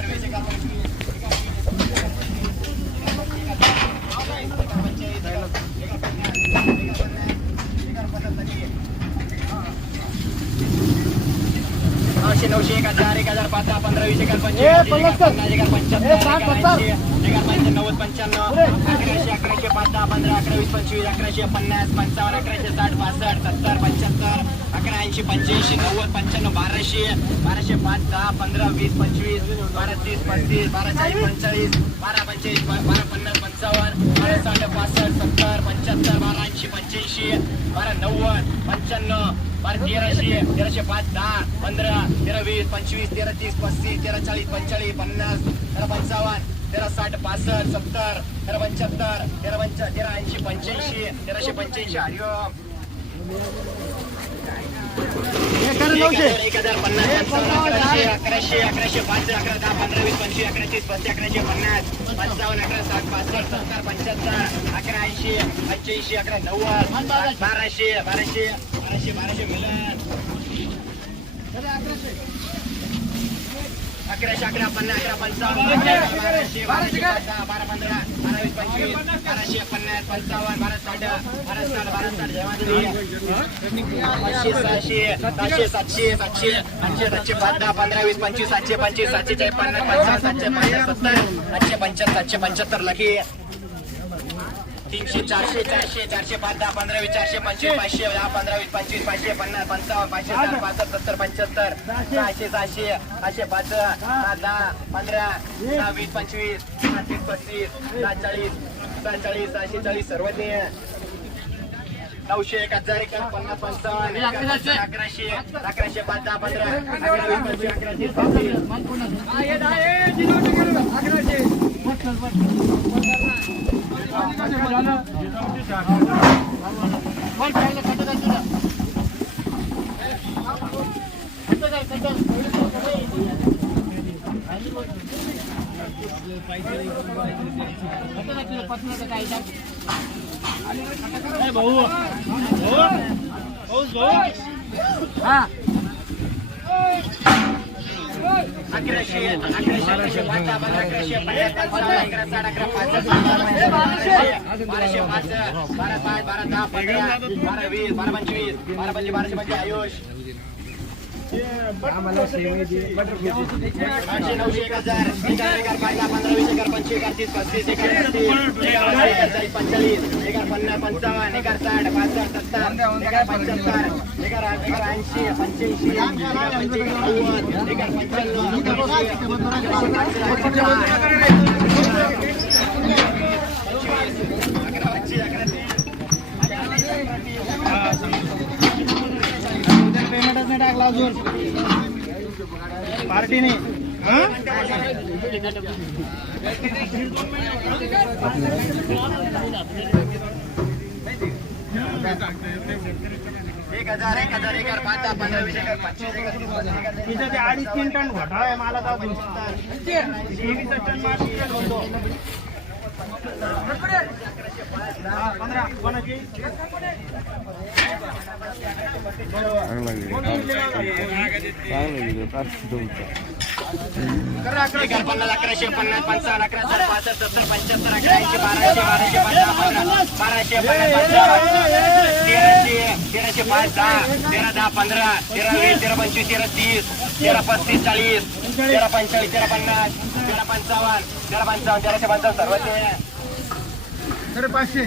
gelmeyecek şey anlamı. नऊशे एक हजार एक हजार पाच दहा पंधरा वीस एकर पंचवीस एकर पंच्याहत्तर एकर पंच्याण्णव नव्वद पंच्याण्णव अकराशे अकराशे पाच दहा पंधरा अकरा वीस पंचवीस अकराशे पन्नास पंचावन्न अकराशे साठ पासष्ट सत्तर पंच्याहत्तर अकरा ऐंशी पंच्याऐंशी नव्वद पंच्याण्णव बाराशे बाराशे पाच दहा पंधरा वीस पंचवीस बारा तीस पस्तीस बारा चाळीस पंचेचाळीस बारा पंचेचाळीस बारा पन्नास पंचावन्न बारा साठ पासष्ट सत्तर पंच्याहत्तर बारा ऐंशी पंच्याऐंशी बारा नव्वद पंच्याण्णव बारा तेराशे तेराशे पाच दहा पंधरा तेरा वीस पंचवीस तेरा तीस पस्तीस तेरा चाळीस पंचेचाळीस पन्नास तेरा पंचावन्न तेरा साठ पासष्ट सत्तर तेरा पंच्याहत्तर तेरा पंचा तेरा ऐंशी पंच्याऐंशी तेराशे पंच्याऐंशी. हरिओम एक हजार पन्नास अकराशे अकराशे अकराशे पाच अकरा दहा पंधरा वीस पंचवीस अकरा तीस पस्तीस अकराशे पन्नास पंचावन्न अकरा साठ पासष्ट सत्तर पंच्याहत्तर अकरा ऐंशी पंच्याऐंशी अकरा नव्वद बाराशे बाराशे बाराशे बाराशे मिलन. अकराशे अकरा पन्नास अकरा पंचावन्न बाराशे बाराशे पाच बारा पंधरा बारावीस पंचवीस बाराशे पन्नास पंचावन्न बारा साठ बारा साठ बारा साठ पाचशे सहाशे सहाशे सातशे सातशे आठशे सातशे पाच दहा पंधरा वीस पंचवीस सातशे पंचवीस सातशे चाळीस पन्नास पंचावन्न सातशे पन्नास सत्तर सातशे पंच्याहत्तर सातशे पंच्याहत्तर लगे तीनशे चारशे चारशे चारशे पाच दहा पंधरा वीस चारशे पंचवीस पाचशे दहा पंधरा वीस पंचवीस पाचशे पन्नास पंचावन्न पाचशे साठ पासष्ट सत्तर पंच्याहत्तर सहाशे. सहाशे सहाशे पाच दहा पंधरा दहा वीस पंचवीस तीस पस्तीस दहा चाळीस दहा चाळीस सहाशे चाळीस सर्वज्ञ. नऊशे एक हजार एक पन्नास पंचावन्न अकराशे अकराशे पाच दहा पंधरा अकरा वीस पंचवीस अकराशे अकराशे अकराशे. भाऊ भाऊ भाऊ हा पन्नास पंचावन्न अकरा साठ अकरा पाच बाराशे बाराशे पाच बारा पाच बारा दहा पंधरा बारा वीस बारा पंचवीस बारा पंचवीस बाराशे पंचवीस आयुष आठशे नऊशे एक हजार एक हजार एक पंधरा वीस एकर पंचवीस एकर तीस पस्तीस एकर पस्तीस पंचाळीस चाळीस एकर पन्नास पंचावन्न एकर साठ पासष्ट सत्तर एकर पंच्याहत्तर एकर एकर ऐंशी पंच्याऐंशी नव्वद एकर पंच्याण्णव अकरा पंचवीस अकरा पेमेंटच नाही टाकला अजून पार्टीने एक हजार एक हजार एक हजार पाच दहा पंधरा वीस एकर पंचवीस एकर तीस पस्तीस एकर तिथं ते अडीच तीन टन घोटाळा अकराशे पन्नास पंचावन्न अकरा साठ पासष्ट सत्तर पंच्याहत्तर अकरा ऐंशी बाराशे बाराशे पाच बाराशे तेराशे तेराशे पाच दहा तेरा दहा पंधरा तेरा वीस तेरा पंचवीस तेरा तीस तेरा पस्तीस चाळीस तेरा पंचेचाळीस तेरा पन्नास तेरा पंचावन्न तेरा पंचावन्न तेराशे पंचावन्न सर्व ते पाचशे